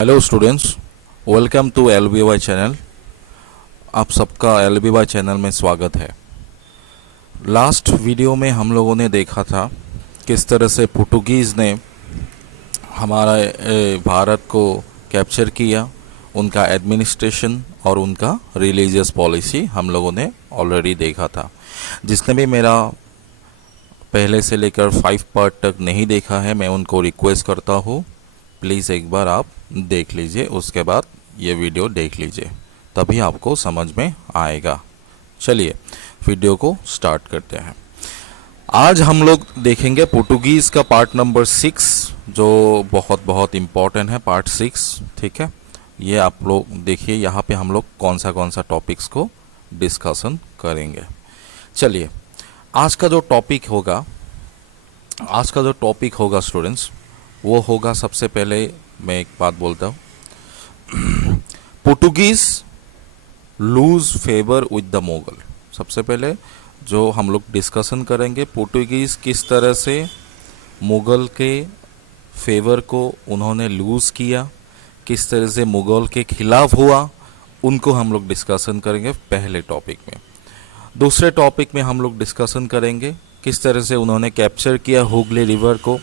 Hello students, welcome to LBY channel. आप सबका एलबीवाई channel में स्वागत है। लास्ट वीडियो में हम लोगों ने देखा था किस तरह से पुर्तगीज़ ने हमारा भारत को कैप्चर किया, उनका एडमिनिस्ट्रेशन और उनका रिलीजियस पॉलिसी हम लोगों ने ऑलरेडी देखा था। जिसने भी मेरा पहले से लेकर 5 पार्ट तक नहीं देखा है, मैं उनको रिक्वेस्ट करता हूँ प्लीज़ एक बार आप देख लीजिए, उसके बाद ये वीडियो देख लीजिए, तभी आपको समझ में आएगा। चलिए वीडियो को स्टार्ट करते हैं। आज हम लोग देखेंगे पुर्तगीज़ का पार्ट नंबर 6, जो बहुत बहुत इम्पोर्टेंट है, पार्ट 6। ठीक है, ये आप लोग देखिए, यहाँ पे हम लोग कौन सा टॉपिक्स को डिस्कशन करेंगे। चलिए आज का जो टॉपिक होगा स्टूडेंट्स, वो होगा, सबसे पहले मैं एक बात बोलता हूँ, Portuguese lose favour with the Mughal. सबसे पहले जो हम लोग डिस्कशन करेंगे, पुर्तगीज किस तरह से मुगल के फेवर को उन्होंने लूज़ किया, किस तरह से मुगल के खिलाफ हुआ, उनको हम लोग डिस्कशन करेंगे पहले टॉपिक में। दूसरे टॉपिक में हम लोग डिस्कशन करेंगे किस तरह से उन्होंने कैप्चर किया हुगली रिवर को,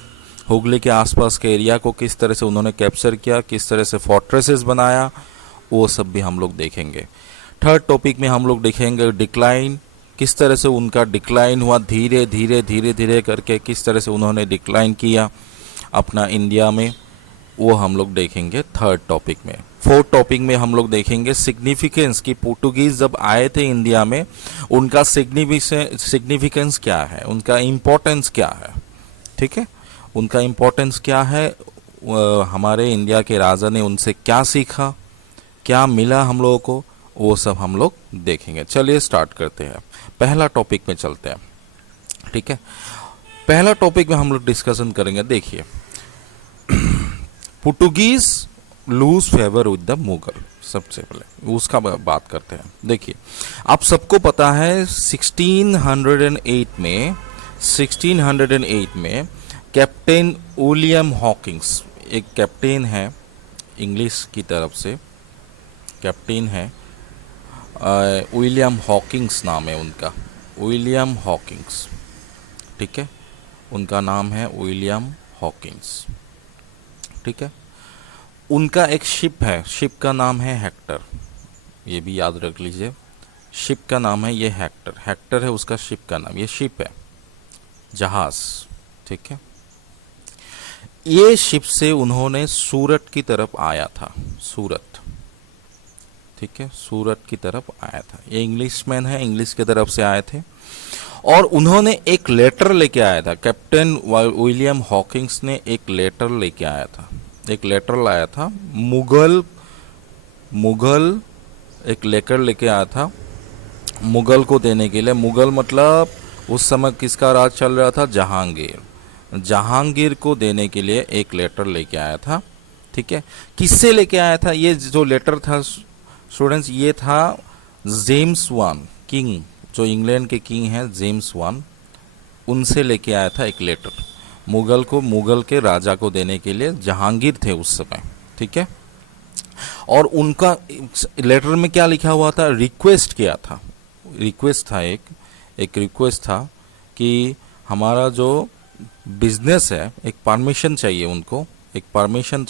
हुगली के आसपास के एरिया को किस तरह से उन्होंने कैप्चर किया, किस तरह से फोर्ट्रेसेस बनाया, वो सब भी हम लोग देखेंगे। थर्ड टॉपिक में हम लोग देखेंगे डिक्लाइन, किस तरह से उनका डिक्लाइन हुआ, धीरे धीरे करके किस तरह से उन्होंने डिक्लाइन किया अपना इंडिया में, वो हम लोग देखेंगे थर्ड टॉपिक में। फोर्थ टॉपिक में हम लोग देखेंगे सिग्निफिकेंस, कि पुर्तगीज जब आए थे इंडिया में उनका सिग्निफिकेंस क्या है, उनका इम्पोर्टेंस क्या है। ठीक है, उनका इम्पोर्टेंस क्या है, हमारे इंडिया के राजा ने उनसे क्या सीखा, क्या मिला हम लोगों को, वो सब हम लोग देखेंगे। चलिए स्टार्ट करते हैं, पहला टॉपिक में चलते हैं। ठीक है, पहला टॉपिक में हम लोग डिस्कशन करेंगे। देखिए, Portuguese lose favour with the Mughal, सबसे पहले उसका बात करते हैं। देखिए, आप सबको पता है 1608 में कैप्टन विलियम हॉकिंस, एक कैप्टन है, इंग्लिश की तरफ से कैप्टन है, विलियम हॉकिंस नाम है उनका, विलियम हॉकिंस। ठीक है, उनका नाम है विलियम हॉकिंस। ठीक है, उनका एक शिप है, शिप का नाम है हेक्टर, ये भी याद रख लीजिए, शिप का नाम है ये हेक्टर है उसका शिप का नाम, ये शिप है, जहाज। ठीक है, ये शिप से उन्होंने सूरत की तरफ आया था, सूरत। ठीक है, सूरत की तरफ आया था, ये इंग्लिशमैन है, इंग्लिश की तरफ से आए थे, और उन्होंने एक लेटर लेके आया था, कैप्टन विलियम हॉकिंस ने एक लेटर लेके आया था, एक लेटर लाया था, मुगल एक लेटर लेके आया था मुगल को देने के लिए। मुगल मतलब उस समय किसका राज चल रहा था, जहांगीर को देने के लिए एक लेटर लेके आया था। ठीक है, किससे लेके आया था ये जो लेटर था स्टूडेंट्स, ये था जेम्स वन किंग, जो इंग्लैंड के किंग हैं जेम्स वन, उनसे लेके आया था एक लेटर मुगल के राजा को देने के लिए, जहांगीर थे उस समय। ठीक है, और उनका लेटर में क्या लिखा हुआ था, रिक्वेस्ट किया था, रिक्वेस्ट था, एक रिक्वेस्ट था कि हमारा जो बिजनेस है, एक परमिशन चाहिए उनको, एक परमिशन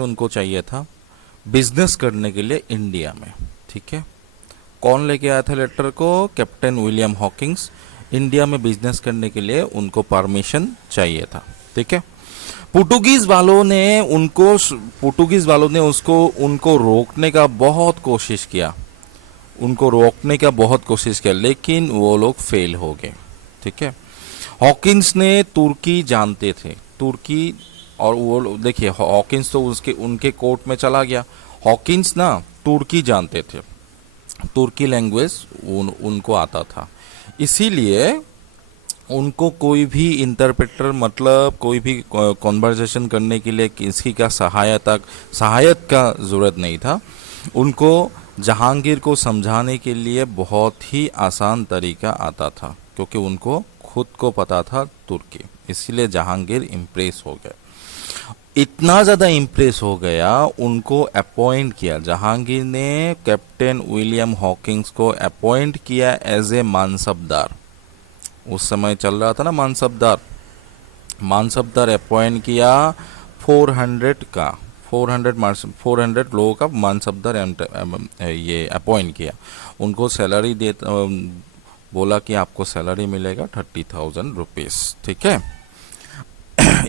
उनको चाहिए था बिजनेस करने के लिए इंडिया में। ठीक है, कौन लेके आया था लेटर को, कैप्टन विलियम हॉकिंस, इंडिया में बिजनेस करने के लिए उनको परमिशन चाहिए था। ठीक है, पुर्तगीज वालों ने उनको रोकने का बहुत कोशिश किया, लेकिन वो लोग फेल हो गए। ठीक है, हॉकिंस ने तुर्की जानते थे, और वो देखिए हॉकिंस तो उनके कोर्ट में चला गया, हॉकिंस ना तुर्की जानते थे, तुर्की लैंग्वेज उनको आता था, इसीलिए उनको कोई भी इंटरप्रेटर, मतलब कोई भी कॉन्वर्सेशन करने के लिए किसी का सहायक का ज़रूरत नहीं था। उनको जहांगीर को समझाने के लिए बहुत ही आसान तरीका आता था, क्योंकि उनको खुद को पता था तुर्की, इसीलिए जहांगीर इम्प्रेस हो गए। इतना ज़्यादा इम्प्रेस हो गया, उनको अपॉइंट किया, जहांगीर ने कैप्टन विलियम हॉकिंस को अपॉइंट किया एज ए मानसबदार। उस समय चल रहा था ना मानसबदार, मानसबदार अपॉइंट किया 400 का, 400 लोगों का मानसबदार ये अपॉइंट किया। उनको सैलरी दे, बोला कि आपको सैलरी मिलेगा 30,000 रुपीज़, ठीक है।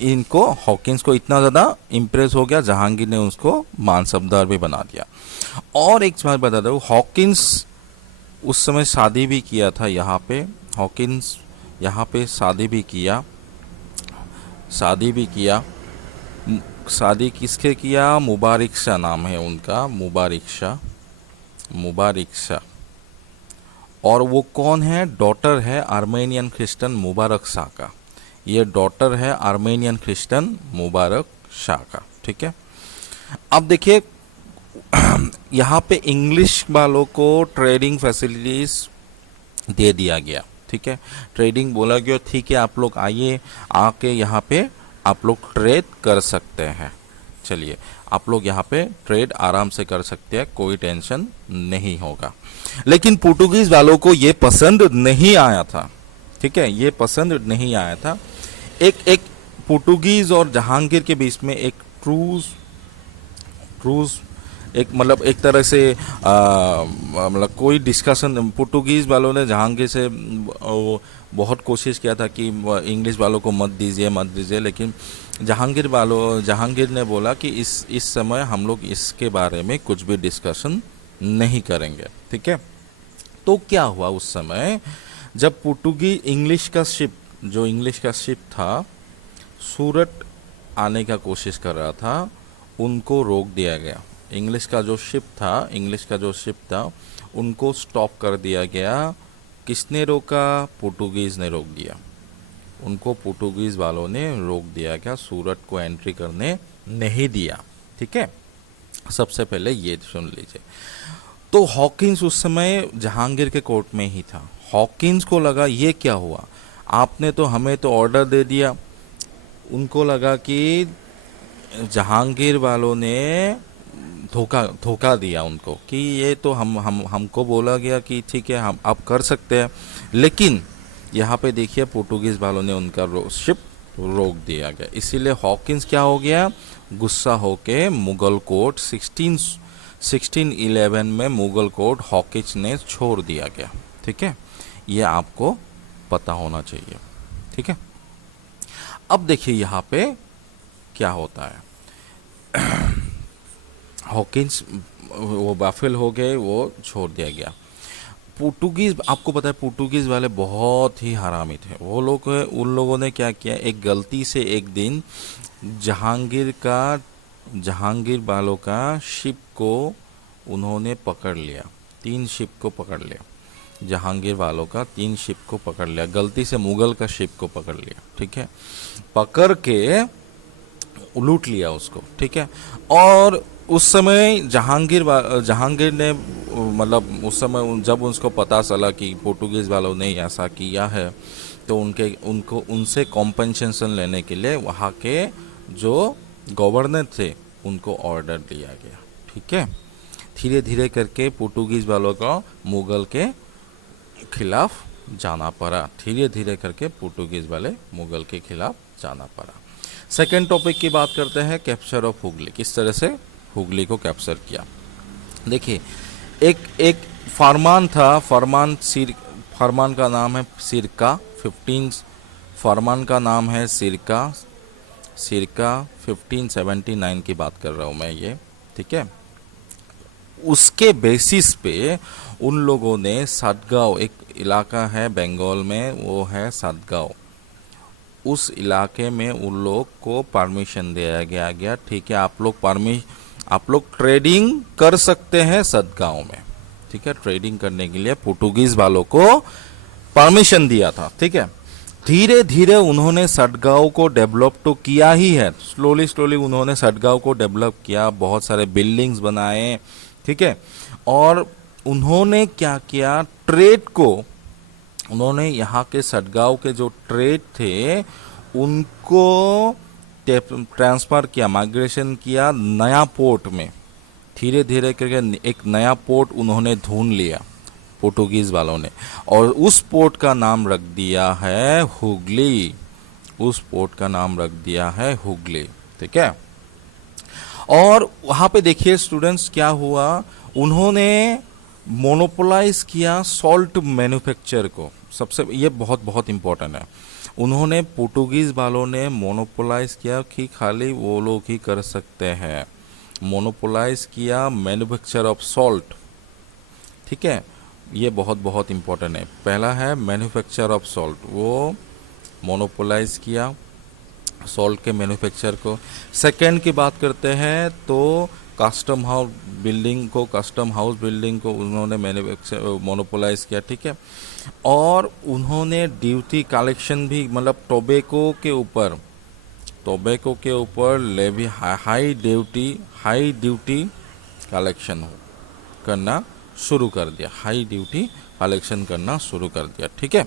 इनको हॉकिंस को इतना ज़्यादा इम्प्रेस हो गया, जहांगीर ने उसको मानसबदार भी बना दिया। और एक बात बता दूँ, हॉकिंस उस समय शादी भी किया था यहाँ पे, हॉकिंस यहाँ पे शादी भी किया, शादी भी किया। शादी किसके किया? मुबारिक शाह नाम है उनका, मुबारिक शाह, मुबारिक शाह। और वो कौन है? डॉटर है आर्मेनियन क्रिश्चियन मुबारक शाह का। ये डॉटर है आर्मेनियन क्रिश्चियन मुबारक शाह का, ठीक है। अब देखिए यहाँ पे इंग्लिश वालों को ट्रेडिंग फैसिलिटीज दे दिया गया, ठीक है। ट्रेडिंग बोला गया, ठीक है आप लोग आइए, आके यहाँ पे आप लोग ट्रेड कर सकते हैं। चलिए, आप लोग यहाँ पे ट्रेड आराम से कर सकते हैं, कोई टेंशन नहीं होगा। लेकिन पुर्तगालीज वालों को ये पसंद नहीं आया था, ठीक है, ये पसंद नहीं आया था। एक पुर्तगालीज और जहांगीर के बीच में एक ट्रूज एक मतलब एक तरह से मतलब कोई डिस्कशन, पुर्तगालीज वालों ने जहांगीर से बहुत कोशिश किया था कि इंग्लिश वालों को मत दीजिए, लेकिन जहांगीर ने बोला कि इस समय हम लोग इसके बारे में कुछ भी डिस्कशन नहीं करेंगे, ठीक है। तो क्या हुआ उस समय, जब इंग्लिश का शिप था सूरत आने का कोशिश कर रहा था, उनको रोक दिया गया। इंग्लिश का जो शिप था उनको स्टॉप कर दिया गया। किसने रोका? पुर्तगालीज ने रोक दिया। उनको पुर्तगालीज वालों ने रोक दिया गया, सूरत को एंट्री करने नहीं दिया, ठीक है। सबसे पहले ये सुन लीजिए। तो हॉकिंस उस समय जहांगीर के कोर्ट में ही था। हॉकिंस को लगा ये क्या हुआ, आपने तो हमें तो ऑर्डर दे दिया। उनको लगा कि जहांगीर वालों ने धोखा दिया उनको, कि ये तो हमको बोला गया कि ठीक है हम आप कर सकते हैं, लेकिन यहाँ पे देखिए पुर्तगालीज वालों ने उनका शिप रोक दिया गया। इसीलिए हॉकिंस क्या हो गया, गुस्सा होके मुगल कोर्ट 1611 में मुगल कोर्ट हॉकिंस ने छोड़ दिया गया, ठीक है। ये आपको पता होना चाहिए, ठीक है। अब देखिए यहाँ पे क्या होता है। हॉकिंस वो बाफिल हो गए, वो छोड़ दिया गया। पुर्तगालीज, आपको पता है पुर्तगालीज वाले बहुत ही हरामी थे। वो लोग, उन लोगों ने क्या किया, एक गलती से एक दिन जहांगीर वालों का शिप को उन्होंने पकड़ लिया, 3 शिप को पकड़ लिया। जहांगीर वालों का 3 शिप को पकड़ लिया, गलती से मुगल का शिप को पकड़ लिया, ठीक है। पकड़ के लूट लिया उसको, ठीक है। और उस समय जहांगीर ने मतलब उस समय जब उसको पता चला कि पुर्तगालीज वालों ने ऐसा किया है, तो उनसे कॉम्पेंसेशन लेने के लिए वहाँ के जो गवर्नर थे उनको ऑर्डर दिया गया, ठीक है। धीरे धीरे करके पुर्तगालीज वालों को मुगल के खिलाफ जाना पड़ा, धीरे धीरे करके पुर्तगालीज वाले मुगल के खिलाफ जाना पड़ा। सेकेंड टॉपिक की बात करते हैं, कैप्चर ऑफ हुगली। किस तरह से हुगली को कैप्चर किया। देखिए, एक फरमान था, फरमान का नाम है सिरका 15, फरमान का नाम है सिरका 1579 की बात कर रहा हूँ मैं ये, ठीक है। उसके बेसिस पे उन लोगों ने सातगांव, एक इलाका है बंगाल में, वो है सातगांव, उस इलाके में उन लोग को परमिशन दिया गया, ठीक है, आप लोग ट्रेडिंग कर सकते हैं सतगांव में, ठीक है। ट्रेडिंग करने के लिए पुर्तगालीज वालों को परमिशन दिया था, ठीक है। धीरे धीरे उन्होंने सतगांव को डेवलप तो किया ही है, स्लोली उन्होंने सतगांव को डेवलप किया, बहुत सारे बिल्डिंग्स बनाए, ठीक है। और उन्होंने क्या किया, ट्रेड को उन्होंने यहाँ के सतगांव के जो ट्रेड थे उनको ट्रांसफ़र किया, माइग्रेशन किया नया पोर्ट में। धीरे धीरे करके एक नया पोर्ट उन्होंने ढूंढ लिया पोर्टुगीज़ वालों ने, और उस पोर्ट का नाम रख दिया है हुगली। उस पोर्ट का नाम रख दिया है हुगली, ठीक है। और वहाँ पे देखिए स्टूडेंट्स क्या हुआ, उन्होंने मोनोपोलाइज किया सॉल्ट मैन्युफैक्चर को। सबसे ये बहुत बहुत इम्पोर्टेंट है, उन्होंने पोर्टुगीज़ वालों ने मोनोपोलाइज किया कि खाली वो लोग ही कर सकते हैं, मोनोपोलाइज किया मैन्युफैक्चर ऑफ सॉल्ट, ठीक है। ये बहुत बहुत इम्पोर्टेंट है। पहला है मैन्युफैक्चर ऑफ सॉल्ट, वो मोनोपोलाइज किया सॉल्ट के मैन्युफैक्चर को। सेकंड की बात करते हैं तो कस्टम हाउस बिल्डिंग को उन्होंने मैन्युफैक्चर मोनोपोलाइज किया, ठीक है। और उन्होंने ड्यूटी कलेक्शन भी, मतलब टोबैको के ऊपर लेवी हाई ड्यूटी कलेक्शन करना शुरू कर दिया, ठीक है।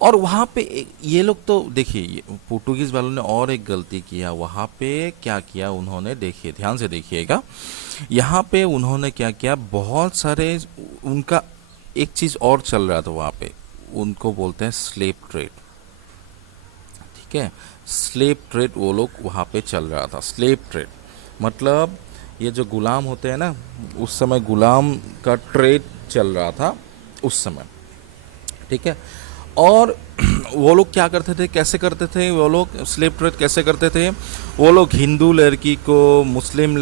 और वहाँ पे ये लोग तो देखिए, पोर्टुगीज़ वालों ने और एक गलती किया वहाँ पे। क्या किया उन्होंने, देखिए ध्यान से देखिएगा, यहाँ पे उन्होंने क्या किया, बहुत सारे उनका एक चीज़ और चल रहा था वहाँ पे, उनको बोलते हैं स्लेव ट्रेड, ठीक है। स्लेव ट्रेड वो लोग वहाँ पे चल रहा था। स्लेव ट्रेड मतलब ये जो गुलाम होते हैं ना, उस समय गुलाम का ट्रेड चल रहा था उस समय, ठीक है। और वो लोग क्या करते थे, कैसे करते थे वो लोग स्लेव ट्रेड कैसे करते थे, वो लोग हिंदू लड़की को, मुस्लिम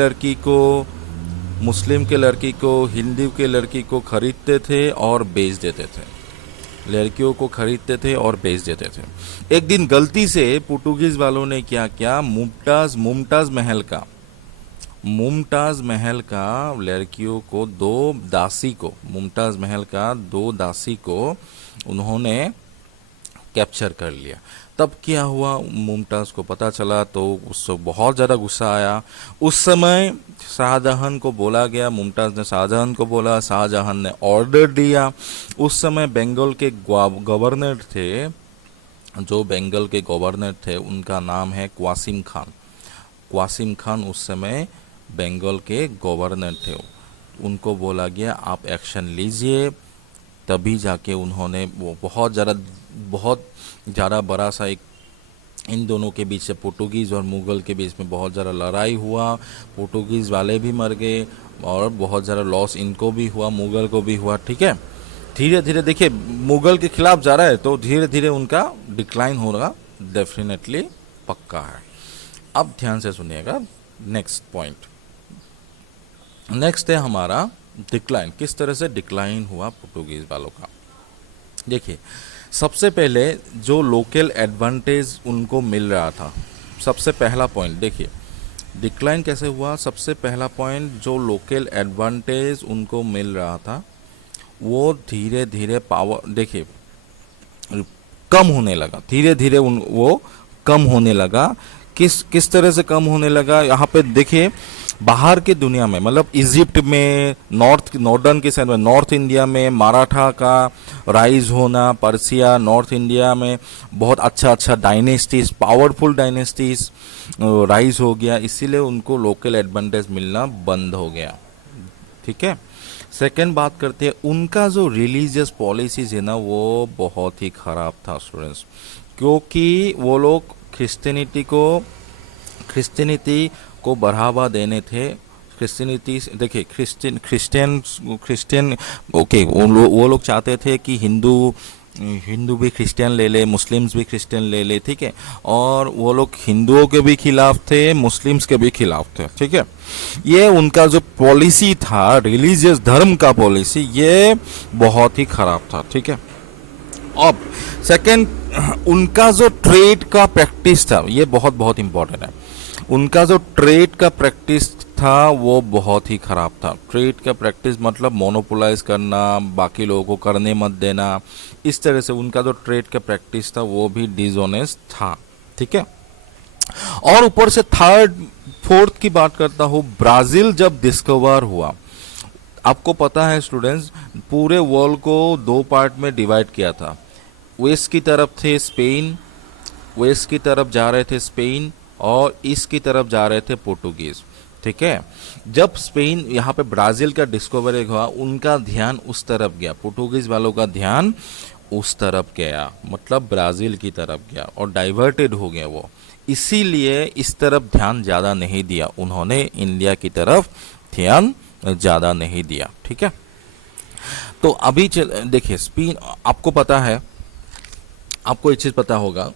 के लड़की को, हिंदू के लड़की को खरीदते थे और बेच देते थे, लड़कियों को खरीदते थे और बेच देते थे। एक दिन गलती से पोर्टुगीज़ वालों ने क्या किया, मुमताज़ महल का लड़कियों को, मुमताज़ महल का दो दासी को उन्होंने कैप्चर कर लिया। तब क्या हुआ, मुमताज़ को पता चला तो उसको बहुत ज़्यादा गुस्सा आया। उस समय शाहजहां को बोला गया, मुमताज़ ने शाहजहां को बोला, शाहजहां ने ऑर्डर दिया। उस समय बंगाल के गवर्नर थे, उनका नाम है क्वासिम खान। उस समय बंगाल के गवर्नर थे। उनको बोला गया आप एक्शन लीजिए, तभी जाके उन्होंने वो बहुत ज़्यादा बड़ा सा एक इन दोनों के बीच से, पोर्टुगीज़ और मुग़ल के बीच में बहुत ज़्यादा लड़ाई हुआ। पोर्टुगीज़ वाले भी मर गए और बहुत ज़्यादा लॉस इनको भी हुआ, मुग़ल को भी हुआ, ठीक है। धीरे धीरे देखिए मुग़ल के खिलाफ जा रहा है तो धीरे धीरे उनका डिक्लाइन होगा, डेफिनेटली पक्का है। अब ध्यान से सुनिएगा, नेक्स्ट पॉइंट, नेक्स्ट है हमारा डिक्लाइन। किस तरह से डिक्लाइन हुआ पोर्टुगीज़ वालों का। देखिए सबसे पहले जो लोकल एडवांटेज उनको मिल रहा था, सबसे पहला पॉइंट देखिए डिक्लाइन कैसे हुआ। सबसे पहला पॉइंट, जो लोकल एडवांटेज उनको मिल रहा था वो धीरे धीरे पावर देखिए कम होने लगा, धीरे धीरे वो कम होने लगा। किस तरह से कम होने लगा, यहाँ पे देखिए बाहर की दुनिया में, मतलब इजिप्ट में, नॉर्दर्न के साइड में, नॉर्थ इंडिया में मराठा का राइज होना, पर्सिया, नॉर्थ इंडिया में बहुत अच्छा डायनेस्टीज, पावरफुल डायनेस्टीज राइज हो गया, इसीलिए उनको लोकल एडवांटेज मिलना बंद हो गया, ठीक है। सेकेंड बात करते हैं, उनका जो रिलीजियस पॉलिसीज है ना वो बहुत ही ख़राब था स्टूडेंट्स, क्योंकि वो लोग क्रिश्चियनिटी को बढ़ावा देने थे। क्रिश्चियनिटी देखिए क्रिश्चियन ओके, वो लोग चाहते थे कि हिंदू भी क्रिश्चियन ले ले, मुस्लिम्स भी क्रिश्चियन ले ले, ठीक है। और वो लोग हिंदुओं के भी खिलाफ थे, मुस्लिम्स के भी खिलाफ थे, ठीक है। ये उनका जो पॉलिसी था, रिलीजियस धर्म का पॉलिसी, ये बहुत ही खराब था, ठीक है। अब सेकंड, उनका जो ट्रेड का प्रैक्टिस था, ये बहुत इंपॉर्टेंट है। उनका जो ट्रेड का प्रैक्टिस था वो बहुत ही खराब था। ट्रेड का प्रैक्टिस मतलब मोनोपोलाइज करना, बाकी लोगों को करने मत देना, इस तरह से उनका जो ट्रेड का प्रैक्टिस था वो भी डिसऑनेस्ट था, ठीक है। और ऊपर से थर्ड फोर्थ की बात करता हूँ, ब्राज़ील जब डिस्कवर हुआ, आपको पता है स्टूडेंट्स, पूरे वर्ल्ड को दो पार्ट में डिवाइड किया था। वेस्ट की तरफ थे स्पेन, वेस्ट की तरफ जा रहे थे स्पेन और ईस्ट की तरफ जा रहे थे पोर्टुगीज। ठीक है, जब स्पेन यहाँ पे ब्राजील का डिस्कवरी हुआ, उनका ध्यान उस तरफ गया, पोर्टुगीज वालों का ध्यान उस तरफ गया, मतलब ब्राजील की तरफ गया और डाइवर्टेड हो गया वो, इसीलिए इस तरफ ध्यान ज़्यादा नहीं दिया उन्होंने, इंडिया की तरफ ध्यान ज़्यादा नहीं दिया। ठीक है, तो अभी देखिए स्पेन, आपको पता है, आपको एक चीज़ पता होगा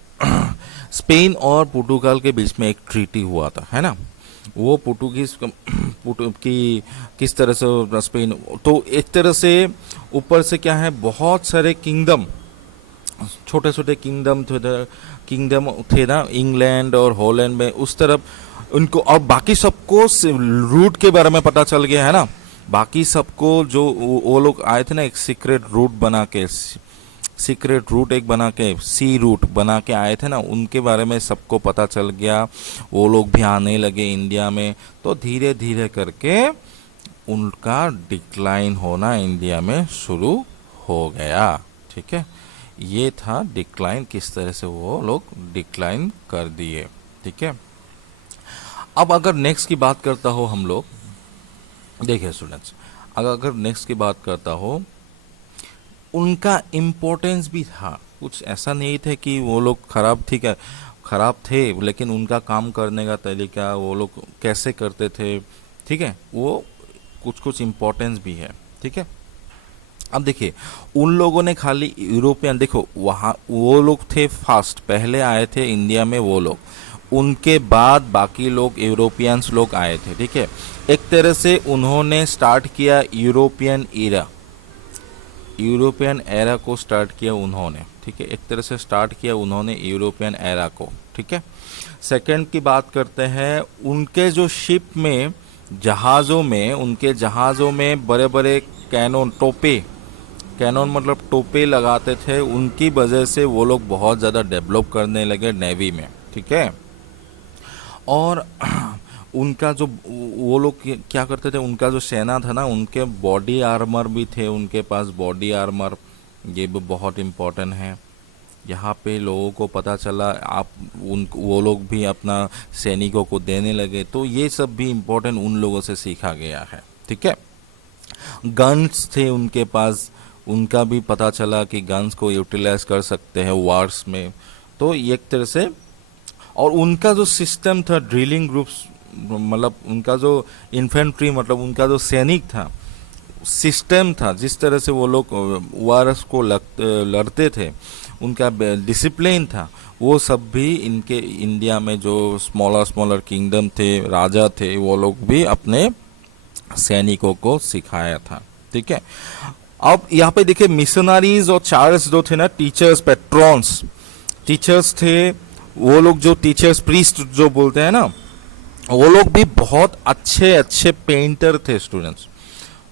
स्पेन और पुर्तगाल के बीच में एक ट्रीटी हुआ था, है ना। वो पोर्टुगीज की किस तरह से स्पेन, तो एक तरह से ऊपर से क्या है, बहुत सारे किंगडम, छोटे छोटे किंगडम थे ना, इंग्लैंड और हॉलैंड में, उस तरफ उनको, और बाकी सबको रूट के बारे में पता चल गया है ना, बाकी सबको जो वो लोग आए थे ना, एक सीक्रेट रूट बना के, सीक्रेट रूट एक बना के, सी रूट बना के आए थे ना, उनके बारे में सबको पता चल गया, वो लोग भी आने लगे इंडिया में, तो धीरे धीरे करके उनका डिक्लाइन होना इंडिया में शुरू हो गया। ठीक है, ये था डिक्लाइन, किस तरह से वो लोग डिक्लाइन कर दिए। ठीक है, अब अगर नेक्स्ट की बात करता हो हम लोग, देखिए स्टूडेंट्स, अगर नेक्स्ट की बात करता हो, उनका इम्पोर्टेंस भी था, कुछ ऐसा नहीं थे कि वो लोग खराब, ठीक है खराब थे, लेकिन उनका काम करने का तरीका, वो लोग कैसे करते थे, ठीक है, वो कुछ कुछ इम्पोर्टेंस भी है। ठीक है, अब देखिए उन लोगों ने खाली यूरोपियन, देखो वहाँ वो लोग थे फास्ट, पहले आए थे इंडिया में वो लोग, उनके बाद बाकी लोग यूरोपियंस लोग आए थे। ठीक है, एक तरह से उन्होंने स्टार्ट किया यूरोपियन एरा, यूरोपियन एरा को स्टार्ट किया उन्होंने। ठीक है, एक तरह से स्टार्ट किया उन्होंने यूरोपियन एरा को। ठीक है, सेकंड की बात करते हैं, उनके जो शिप में, जहाज़ों में, उनके जहाज़ों में बड़े बड़े कैनोन, टोपे, कैनोन मतलब टोपे लगाते थे, उनकी वजह से वो लोग बहुत ज़्यादा डेवलप करने लगे नेवी में। ठीक है, और उनका जो, वो लोग क्या करते थे, उनका जो सेना था ना, उनके बॉडी आर्मर भी थे, उनके पास बॉडी आर्मर, ये भी बहुत इम्पोर्टेंट है। यहाँ पे लोगों को पता चला, आप वो लोग भी अपना सैनिकों को देने लगे, तो ये सब भी इम्पोर्टेंट उन लोगों से सीखा गया है। ठीक है, गन्स थे उनके पास, उनका भी पता चला कि गन्स को यूटिलाइज कर सकते हैं वार्स में, तो एक तरह से, और उनका जो सिस्टम था, ड्रिलिंग ग्रुप्स, मतलब उनका जो इन्फेंट्री, मतलब उनका जो सैनिक था, सिस्टम था, जिस तरह से वो लोग वार्स को लड़ते थे, उनका डिसिप्लिन था, वो सब भी इनके इंडिया में जो स्मॉलर किंगडम थे, राजा थे, वो लोग भी अपने सैनिकों को सिखाया था। ठीक है, अब यहाँ पे देखिए मिशनरीज और चार्ल्स जो थे ना, टीचर्स, पेट्रॉन्स, टीचर्स थे, वो लोग जो टीचर्स, प्रीस्ट जो बोलते हैं ना, वो लोग भी बहुत अच्छे अच्छे पेंटर थे स्टूडेंट्स,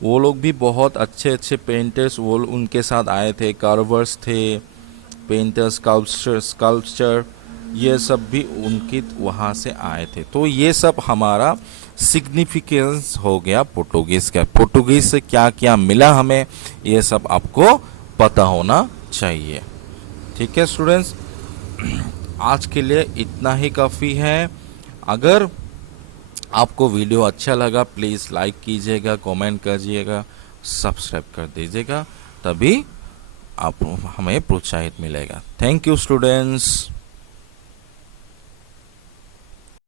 वो लोग भी बहुत अच्छे अच्छे पेंटर्स, वो उनके साथ आए थे, कार्वर्स थे, पेंटर्स, स्कल्पचर, ये सब भी उनके वहाँ से आए थे। तो ये सब हमारा सिग्निफिकेंस हो गया पोर्टुगीज़ का, पोर्टुगीज़ से क्या क्या मिला हमें, ये सब आपको पता होना चाहिए। ठीक है स्टूडेंट्स, आज के लिए इतना ही काफ़ी है। अगर आपको वीडियो अच्छा लगा, प्लीज़ लाइक कीजिएगा, कमेंट कीजिएगा, सब्सक्राइब कर दीजिएगा, तभी आप हमें प्रोत्साहित मिलेगा। Thank you students.